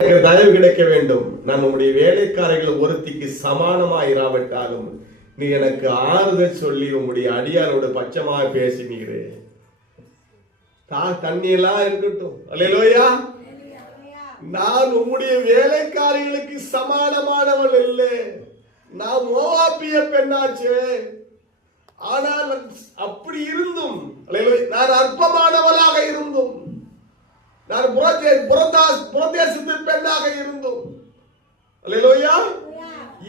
தயவு கிடைக்க வேண்டும். நான் உம்முடைய வேலைக்காரர்கள் ஒருத்திக்கு சமானமாயிராவிட்டாலும் நீ எனக்கு ஆறுதல் சொல்லி உம்முடைய அடியாரோடு பட்சமாக பேசினீரே. தண்ணியெல்லாம் இருக்கட்டும், அல்லேலூயா. நான் உம்முடைய வேலைக்காரிகளுக்கு சமானமானவள் இல்லை. நான் மோவாபிய பெண்ணாச்சு. ஆனால் அப்படி இருந்தும் நான் அற்பமானவளாக இருந்தும், நான் புரதேசத்து பெண்ணாக இருந்தும், அல்லேலூயா,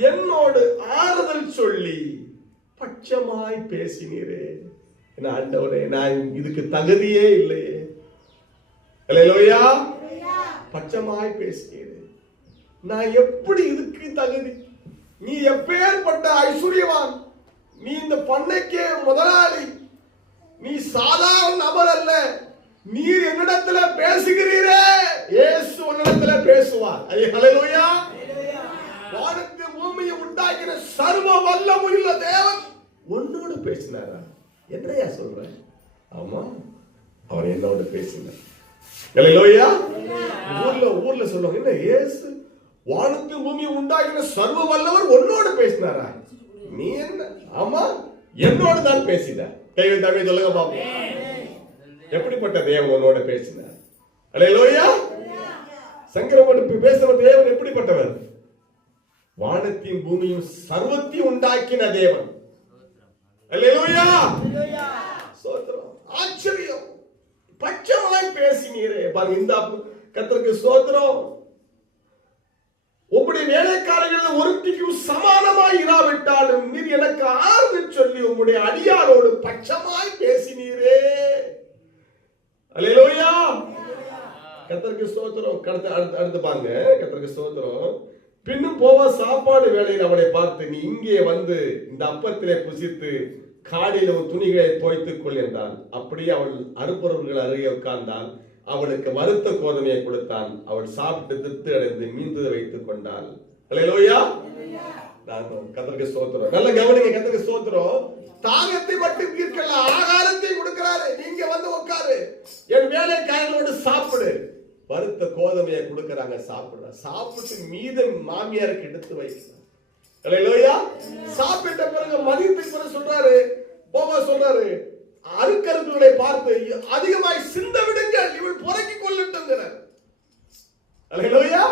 என்னோடு ஆறுதல் சொல்லி பட்சமாய் பேசினீரே. என்ன ஆண்டவரே, நான் இதுக்கு தகுதியே இல்லையே. அல்லேலூயா, பட்சமாய் பேசினீரே. நான் எப்படி இதுக்கு தகுதி? நீ எப்பேற்பட்ட ஐஸ்வர்யவான், நீ இந்த பண்ணைக்கே முதலாளி, நீ சாதாரண நபர் அல்ல. நீர் என்னிடத்துல பேசுகிறீரே, இயேசு உன்னிடத்துல பேசுவார். ஹல்லேலூயா. வானத்தை பூமியை உண்டாக்கின சர்வ வல்லமையுள்ள தேவன் உன்னோடு பேசினாரா? என்னையா சொல்ற? ஆமா, அவர் என்னோடு பேசினார். ஹல்லேலூயா. ஊர்ல சொல்லுவாங்க, என்ன இயேசு வானத்தை பூமியை உண்டாக்கின சர்வ வல்லவர் உன்னோடு பேசினாரா? நீ என்ன? ஆமா, என்னோடு தான் பேசினார். கைவை தாமே சொல்லுங்க பாப்போம். எப்படிப்பட்ட தேவன் உன்னோட பேசினார்? அல்லேலூயா. சங்கரமோடு பேசுற தேவன் எப்படிப்பட்டவர்? வானத்தையும் பூமியும் சர்வத்தையும் உண்டாக்கின தேவன். அல்லேலூயா. ஸ்தோத்திரம். ஆச்சரியம். பட்சமாய் பேசினீரே. பாருங்க, இந்த கர்த்தருக்கு ஸ்தோத்திரம். உம்முடைய வேலைக்காரர்கள் ஒருத்திக்கும் சமானமாய் இராவிட்டாலும் நீர் எனக்கு ஆறுதல் சொல்லி உம்முடைய அடியாரோடு பட்சமாய் பேசினீரே. அல்லேலூயா. கர்த்தருக்கு ஸ்தோத்திரம். அடுத்து பாருங்க, கர்த்தருக்கு ஸ்தோத்திரம். பின்னும் போவா சாப்பாடு வேளையில் அவளை பார்த்து, நீ இங்கே வந்து இந்த அப்பத்திலே புசித்து காடியில் ஒரு துணிகளை தோய்த்துக் கொள் என்றான். அப்படியே அவள் அறுப்பவர்கள் அருகே உட்கார்ந்தால் அவளுக்கு வறுத்த கோதுமையை கொடுத்தான். அவள் சாப்பிட்டு திருப்தி அடைந்து மீந்து வைத்துக் கொண்டாள். அல்லேலூயா. கர்த்தருக்கு ஸ்தோத்திரம். நல்ல கவனிங்க, கர்த்தருக்கு ஸ்தோத்திரம். தாகத்தை மட்டும் தீர்க்கல, ஆகாரத்தை கொடுக்கிறாரு. நீங்க வந்து உட்காரு, என் வேலைக்காரர்களோடு சாப்பிடு. வறுத்த கோதுமையை கொடுக்கறாங்க, சாப்பிடுற. சாப்பிட்டு மீதம் மாமியாருக்கு எடுத்து வைக்கிறார். அல்லேலூயா. சாப்பிட்ட பிறகு மதியத்துக்கு பிறகு சொல்றாரு, போவா சொல்றாரு, அறுக்கறுகளை பார்த்து அதிகமாய் சிந்த விடுங்கள், இவள் புறக்கிக் கொள்ளட்டுங்கிறார். அல்லேலூயா.